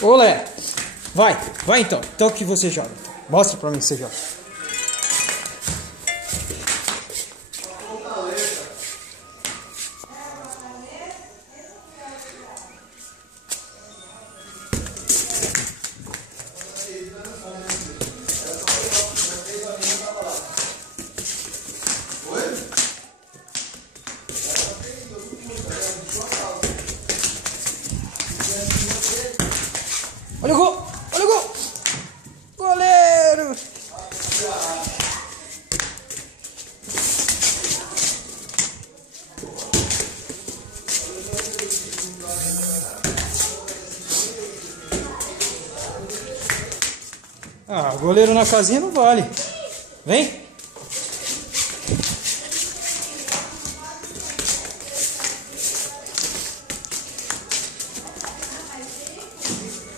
Olé, vai então. Então que você joga. Mostra pra mim que você joga. Olha o gol! Olha o gol! Goleiro! Ah, o goleiro na casinha não vale. Vem!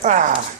Ah!